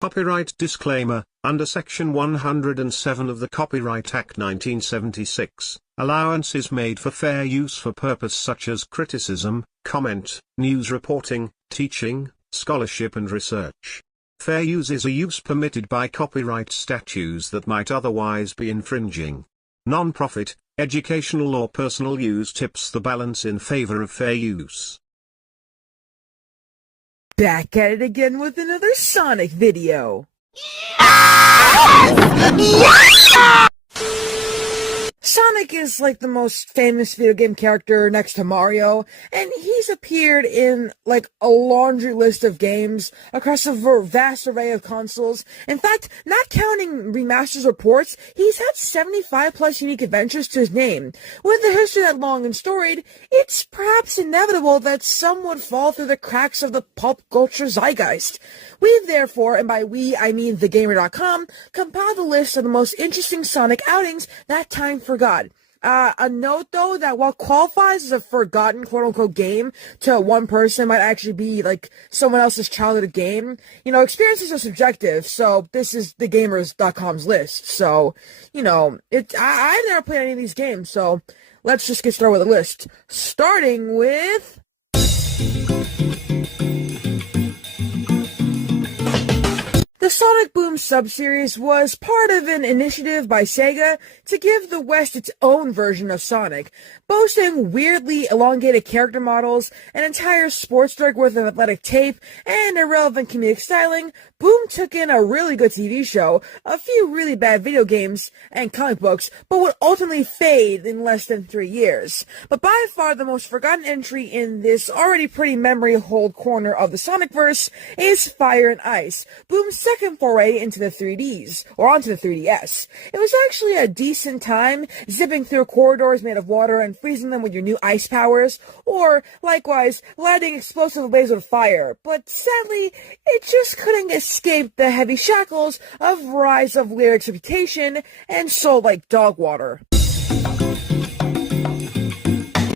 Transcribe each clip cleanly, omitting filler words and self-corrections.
Copyright disclaimer: under Section 107 of the Copyright Act 1976, allowance is made for fair use for purpose such as criticism, comment, news reporting, teaching, scholarship and research. Fair use is a use permitted by copyright statutes that might otherwise be infringing. Non-profit, educational or personal use tips the balance in favor of fair use. Back at it again with another Sonic video. Sonic is like the most famous video game character next to Mario, and he's appeared in like a laundry list of games across a vast array of consoles. In fact, not counting remasters or ports, he's had 75 plus unique adventures to his name. With a history that long and storied, it's perhaps inevitable that some would fall through the cracks of the pop culture zeitgeist. We've therefore, and by we I mean thegamer.com, compiled a list of the most interesting Sonic outings that time forgot. A note though that while qualifies as a forgotten quote-unquote game to one person might actually be like someone else's childhood game, experiences are subjective, so this is thegamers.com's list. So, I've never played any of these games, so let's just get started with the list. Starting with the Sonic Boom subseries was part of an initiative by Sega to give the West its own version of Sonic, boasting weirdly elongated character models, an entire sports drug worth of athletic tape, and irrelevant comedic styling. Boom took in a really good TV show, a few really bad video games, and comic books, but would ultimately fade in less than 3 years. But by far the most forgotten entry in this already pretty memory-hold corner of the Sonicverse is Fire and Ice, Boom's second foray into the 3Ds, or onto the 3DS. It was actually a decent time, zipping through corridors made of water and freezing them with your new ice powers, or, likewise, lighting explosive blaze of fire, but sadly, it just couldn't escape the heavy shackles of Rise of Lyric's reputation and sold like dog water.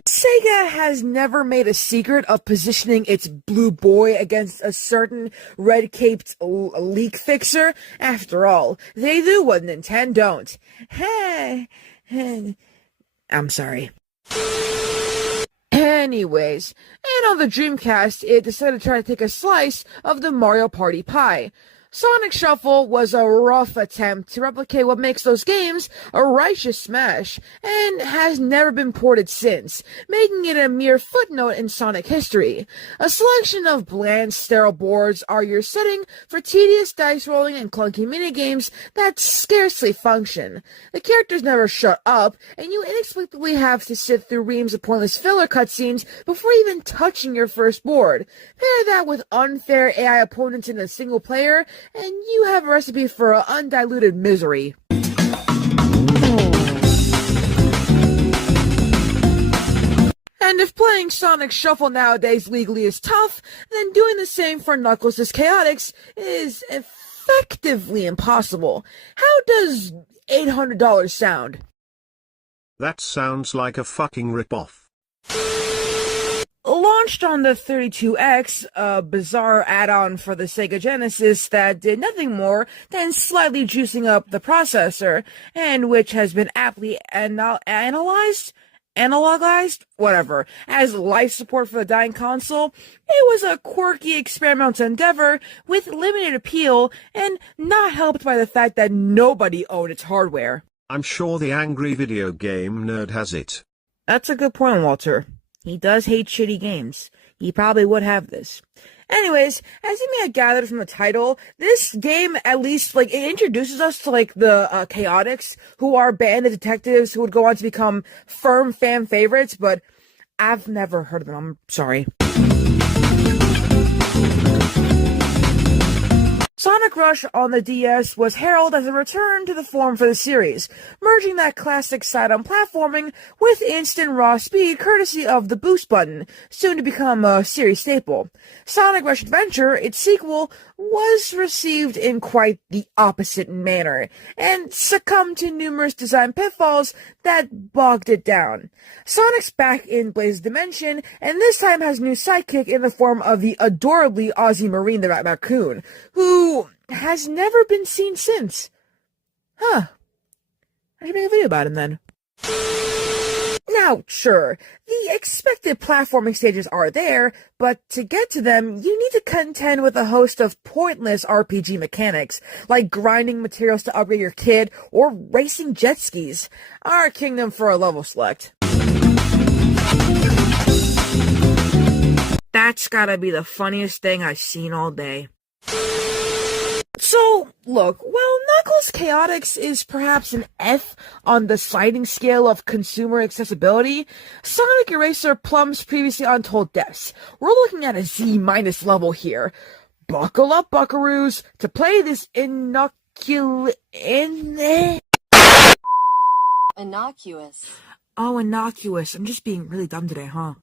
Sega has never made a secret of positioning its blue boy against a certain red-caped leak fixer. After all, they do what Nintendo don't. I'm sorry. Anyways, and on the Dreamcast, it decided to try to take a slice of the Mario Party pie. Sonic Shuffle was a rough attempt to replicate what makes those games a righteous smash, and has never been ported since, making it a mere footnote in Sonic history. A selection of bland, sterile boards are your setting for tedious dice rolling and clunky minigames that scarcely function. The characters never shut up, and you inexplicably have to sit through reams of pointless filler cutscenes before even touching your first board. Pair that with unfair AI opponents in a single player, and you have a recipe for undiluted misery. And if playing Sonic Shuffle nowadays legally is tough, then doing the same for Knuckles' Chaotix is effectively impossible. How does $800 sound? That sounds like a fucking ripoff. Launched on the 32X, a bizarre add-on for the Sega Genesis that did nothing more than slightly juicing up the processor, and which has been aptly analogized, as life support for the dying console. It was a quirky experimental endeavor with limited appeal, and not helped by the fact that nobody owned its hardware. I'm sure the angry video game nerd has it. That's a good point, Walter. He does hate shitty games. He probably would have this. Anyways, as you may have gathered from the title, this game at least, it introduces us to, the Chaotix, who are bandit detectives who would go on to become firm fan favorites, but I've never heard of them. I'm sorry. Sonic Rush on the DS was heralded as a return to the form for the series, merging that classic side-on platforming with instant raw speed courtesy of the boost button, soon to become a series staple. Sonic Rush Adventure, its sequel, was received in quite the opposite manner, and succumbed to numerous design pitfalls that bogged it down. Sonic's back in Blaze Dimension, and this time has a new sidekick in the form of the adorably Aussie Marine the Raccoon, who has never been seen since. Huh. I should make a video about him then. Now, sure, the expected platforming stages are there, but to get to them, you need to contend with a host of pointless RPG mechanics, like grinding materials to upgrade your kid, or racing jet skis. Our kingdom for a level select. That's gotta be the funniest thing I've seen all day. So, look, while Knuckles Chaotix is perhaps an F on the sliding scale of consumer accessibility, Sonic Eraser plumbs previously untold depths. We're looking at a Z- level here. Buckle up, buckaroos, to play this innocuous. Oh, innocuous. I'm just being really dumb today, huh?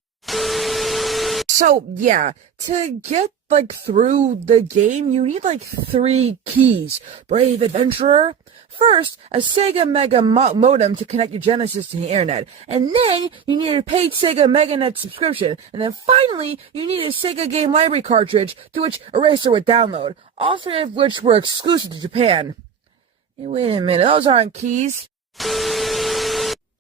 So, yeah, to get, through the game, you need, 3 keys. Brave adventurer. First, a Sega Mega modem to connect your Genesis to the internet. And then, you need a paid Sega MegaNet subscription. And then finally, you need a Sega Game Library cartridge to which Eraser would download. All 3 of which were exclusive to Japan. Hey, wait a minute, those aren't keys.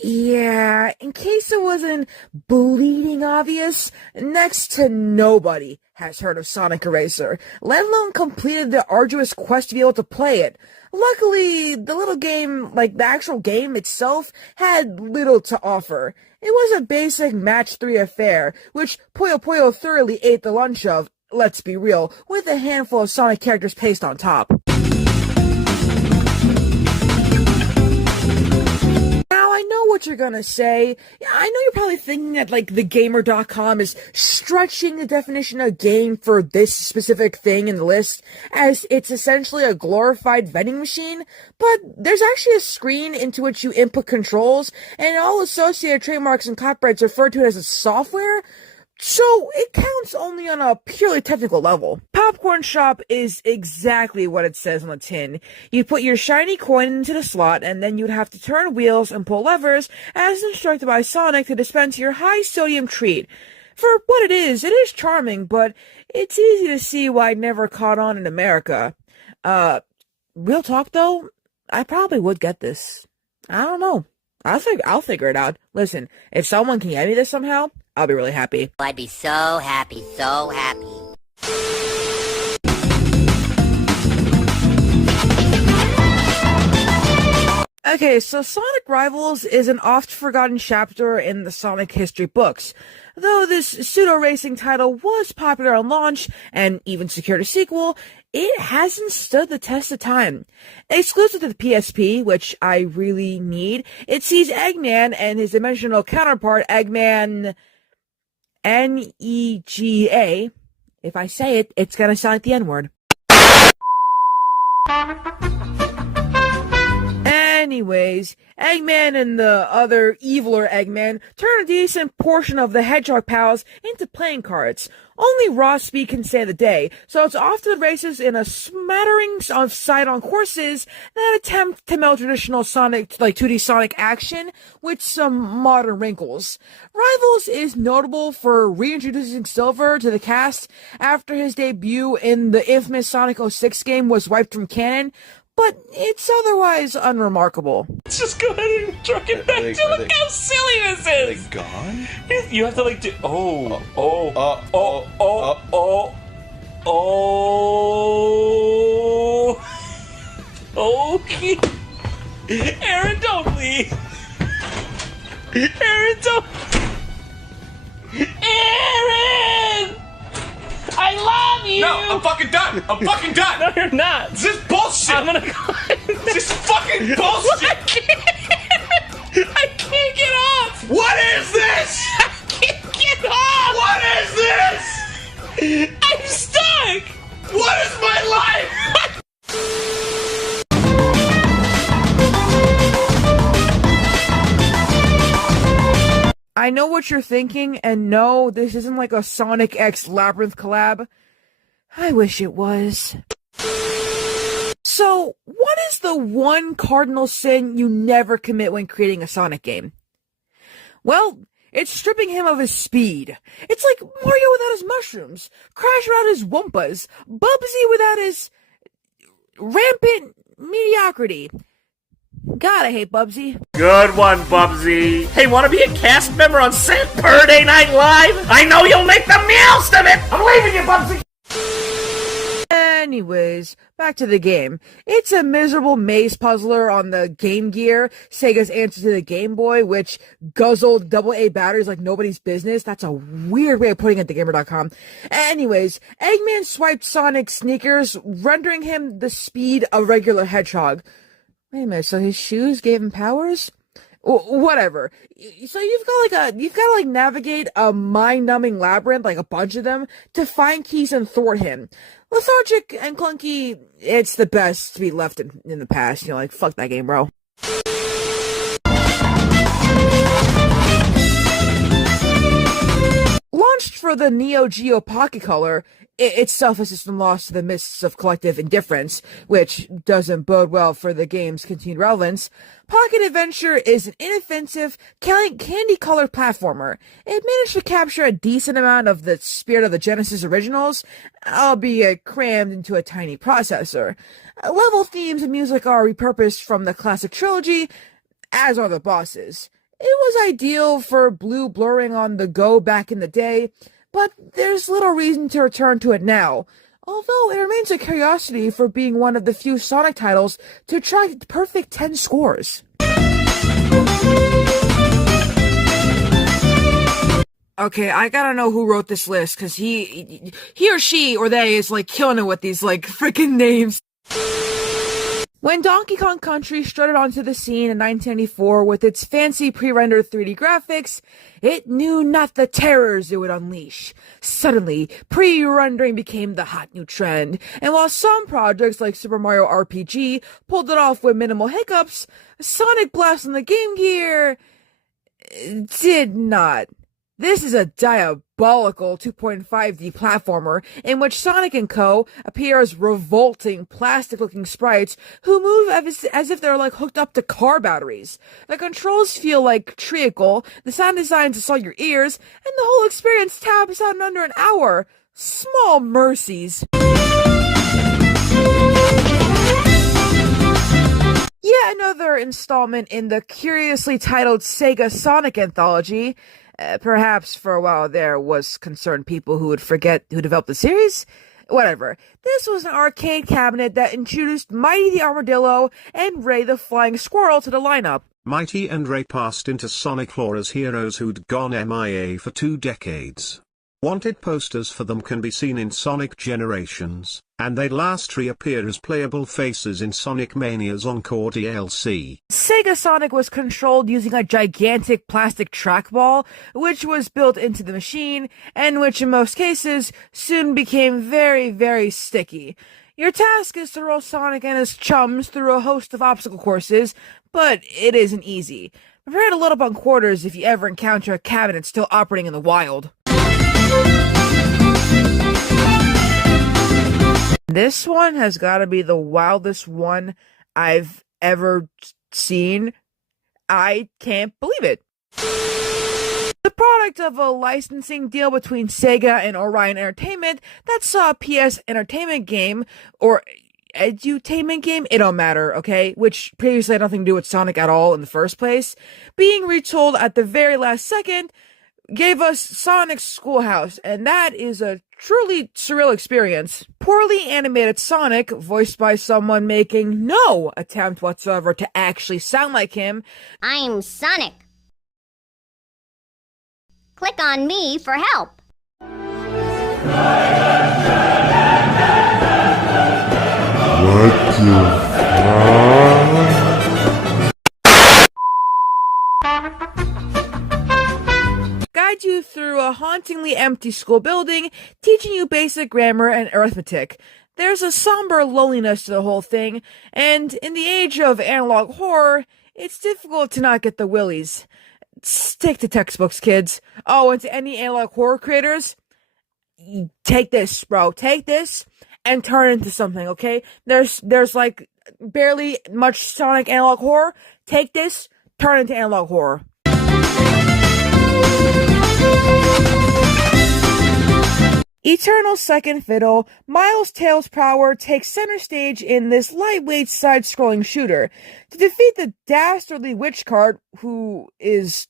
Yeah, in case it wasn't bleeding obvious, next to nobody has heard of Sonic Eraser, let alone completed the arduous quest to be able to play it. Luckily, the little game, the actual game itself, had little to offer. It was a basic match 3 affair, which Puyo Puyo thoroughly ate the lunch of, let's be real, with a handful of Sonic characters pasted on top. I know what you're gonna say. I know you're probably thinking that, thegamer.com is stretching the definition of game for this specific thing in the list, as it's essentially a glorified vending machine, but there's actually a screen into which you input controls, and all associated trademarks and copyrights refer to it as a software, so it counts only on a purely technical level. Popcorn Shop is exactly what it says on the tin. You put your shiny coin into the slot, and then you'd have to turn wheels and pull levers, as instructed by Sonic, to dispense your high-sodium treat. For what it is charming, but it's easy to see why it never caught on in America. Real talk though, I probably would get this. I don't know. I'll figure it out. Listen, if someone can get me this somehow, I'll be really happy. I'd be so happy, so happy. Okay, so Sonic Rivals is an oft-forgotten chapter in the Sonic history books. Though this pseudo-racing title was popular on launch, and even secured a sequel, it hasn't stood the test of time. Exclusive to the PSP, which I really need, it sees Eggman and his dimensional counterpart, Eggman Nega. If I say it, it's gonna sound like the N-word. Anyways, Eggman and the other eviler Eggman turn a decent portion of the Hedgehog pals into playing cards. Only raw speed can save the day, so it's off to the races in a smattering of side-on courses that attempt to meld traditional Sonic, 2D Sonic action with some modern wrinkles. Rivals is notable for reintroducing Silver to the cast after his debut in the infamous Sonic 06 game was wiped from canon, but it's otherwise unremarkable. Let's just go ahead and truck it back to look how silly this is! Are they gone? You have to do... Okay. Aaron, don't leave! Aaron, don't... Aaron! I love you! No, I'm fucking done! I'm fucking done! No, you're not! This is bullshit! I'm gonna go... This is fucking bullshit! I can't get off! What is this? I can't get off! What is this? I'm stuck! What is my life? I know what you're thinking, and no, this isn't like a Sonic X Labyrinth collab. I wish it was. So, what is the one cardinal sin you never commit when creating a Sonic game? Well, it's stripping him of his speed. It's like Mario without his mushrooms, Crash without his Wumpas, Bubsy without his... rampant mediocrity. God, I hate Bubsy. Good one, Bubsy. Hey, want to be a cast member on Saturday Night Live? I know you'll make the most of it. I'm leaving you, Bubsy. Anyways, back to the game. It's a miserable maze puzzler on the Game Gear, Sega's answer to the Game Boy, which guzzled AA batteries like nobody's business. That's a weird way of putting it to Gamer.com. Anyways, Eggman swiped Sonic's sneakers, rendering him the speed of regular Hedgehog. Wait a minute, so his shoes gave him powers? Whatever. So you've got to navigate a mind-numbing labyrinth, like a bunch of them, to find keys and thwart him. Lethargic and clunky, it's the best to be left in the past. Like, fuck that game, bro. Launched for the Neo Geo Pocket Color, itself a system lost to the mists of collective indifference, which doesn't bode well for the game's continued relevance. Pocket Adventure is an inoffensive, candy-colored platformer. It managed to capture a decent amount of the spirit of the Genesis originals, albeit crammed into a tiny processor. Level themes and music are repurposed from the classic trilogy, as are the bosses. It was ideal for blue blurring on the go back in the day, but there's little reason to return to it now, although it remains a curiosity for being one of the few Sonic titles to attract perfect 10 scores. Okay, I gotta know who wrote this list, cause he or she or they is like killing it with these like freaking names. When Donkey Kong Country strutted onto the scene in 1994 with its fancy pre-rendered 3D graphics, it knew not the terrors it would unleash. Suddenly, pre-rendering became the hot new trend, and while some projects like Super Mario RPG pulled it off with minimal hiccups, Sonic Blast on the Game Gear did not. This is a diabolical 2.5D platformer in which Sonic and Co. appear as revolting, plastic-looking sprites who move as if they're like hooked up to car batteries. The controls feel like treacle, the sound design to your ears, and the whole experience taps out in under an hour. Small mercies. Yet another installment in the curiously titled Sega Sonic Anthology. Perhaps for a while there was concerned people who would forget who developed the series? Whatever. This was an arcade cabinet that introduced Mighty the Armadillo and Ray the Flying Squirrel to the lineup. Mighty and Ray passed into Sonic lore as heroes who'd gone MIA for 2 decades. Wanted posters for them can be seen in Sonic Generations, and they last reappear as playable faces in Sonic Mania's Encore DLC. Sega Sonic was controlled using a gigantic plastic trackball, which was built into the machine, and which in most cases soon became very, very sticky. Your task is to roll Sonic and his chums through a host of obstacle courses, but it isn't easy. Prepare to load up on quarters if you ever encounter a cabinet still operating in the wild. This one has got to be the wildest one I've ever seen. I can't believe it. The product of a licensing deal between Sega and Orion Entertainment that saw a PS Entertainment game, or edutainment game, it don't matter, okay? Which previously had nothing to do with Sonic at all in the first place, being retooled at the very last second, gave us Sonic's Schoolhouse, and that is a truly surreal experience. Poorly animated Sonic, voiced by someone making no attempt whatsoever to actually sound like him. I'm Sonic. Click on me for help. What the Guide you through a hauntingly empty school building, teaching you basic grammar and arithmetic. There's a somber loneliness to the whole thing, and in the age of analog horror, it's difficult to not get the willies. Stick to textbooks, kids. Oh, and to any analog horror creators, take this, bro. Take this and turn it into something, okay? There's like barely much Sonic analog horror. Take this, turn it into analog horror. Eternal second fiddle, Miles' Tails power takes center stage in this lightweight side-scrolling shooter. To defeat the dastardly witch card, who is,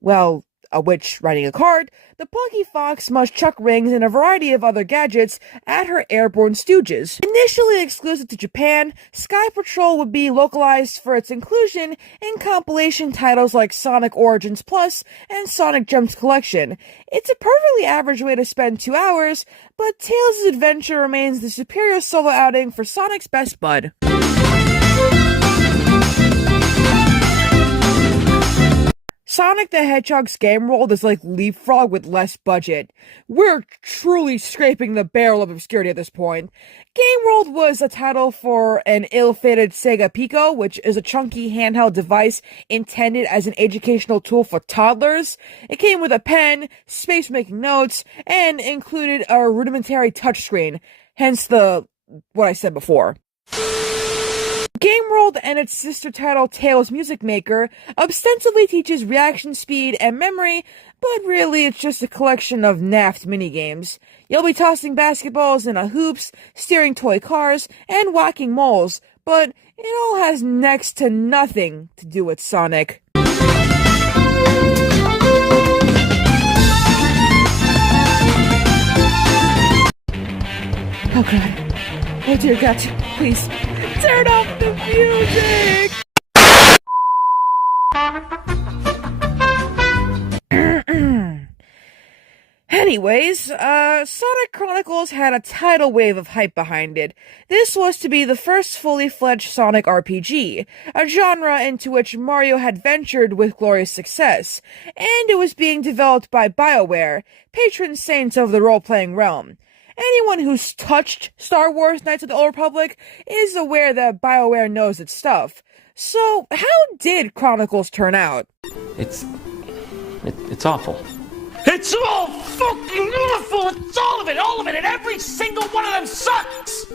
well, a witch riding a card, the plucky fox must chuck rings and a variety of other gadgets at her airborne stooges. Initially exclusive to Japan, Sky Patrol would be localized for its inclusion in compilation titles like Sonic Origins Plus and Sonic Gems Collection. It's a perfectly average way to spend 2 hours, but Tails' adventure remains the superior solo outing for Sonic's best bud. Sonic the Hedgehog's game world is like Leapfrog with less budget. We're truly scraping the barrel of obscurity at this point. Game World was a title for an ill-fated Sega Pico, which is a chunky handheld device intended as an educational tool for toddlers. It came with a pen, space for making notes, and included a rudimentary touchscreen, hence what I said before. Game World and its sister title Tails Music Maker ostensibly teaches reaction speed and memory, but really it's just a collection of naft minigames. You'll be tossing basketballs in hoops, steering toy cars, and whacking moles, but it all has next to nothing to do with Sonic. Oh god. Oh dear god, please. Turn off the music! Anyways, Sonic Chronicles had a tidal wave of hype behind it. This was to be the first fully fledged Sonic RPG, a genre into which Mario had ventured with glorious success, and it was being developed by BioWare, patron saints of the role-playing realm. Anyone who's touched Star Wars Knights of the Old Republic is aware that BioWare knows its stuff. So, how did Chronicles turn out? It's awful. It's all fucking awful! It's all of it, and every single one of them sucks!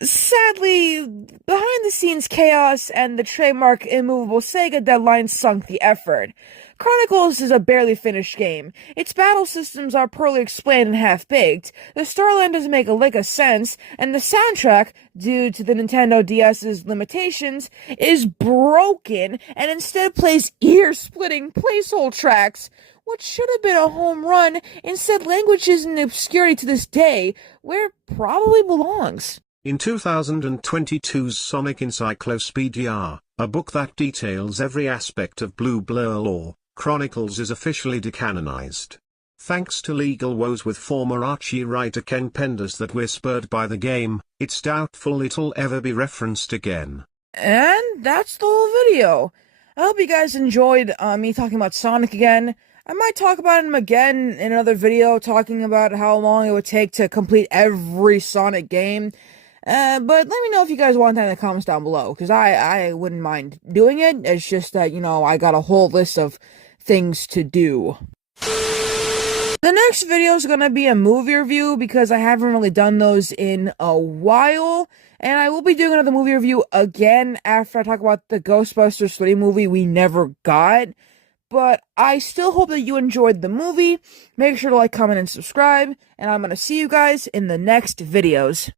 Sadly, behind-the-scenes chaos and the trademark immovable Sega deadline sunk the effort. Chronicles is a barely finished game. Its battle systems are poorly explained and half-baked, the storyline doesn't make a lick of sense, and the soundtrack, due to the Nintendo DS's limitations, is broken and instead plays ear-splitting placeholder tracks. What should have been a home run instead languishes in obscurity to this day, where it probably belongs. In 2022's Sonic Encyclopedia, a book that details every aspect of Blue Blur lore, Chronicles is officially decanonized. Thanks to legal woes with former Archie writer Ken Penders that were spurred by the game, it's doubtful it'll ever be referenced again. And that's the whole video. I hope you guys enjoyed me talking about Sonic again. I might talk about him again in another video, talking about how long it would take to complete every Sonic game. But let me know if you guys want that in the comments down below, because I wouldn't mind doing it. It's just that, I got a whole list of things to do. The next video is going to be a movie review, because I haven't really done those in a while. And I will be doing another movie review again after I talk about the Ghostbusters 3 movie we never got. But I still hope that you enjoyed the movie. Make sure to like, comment, and subscribe. And I'm going to see you guys in the next videos.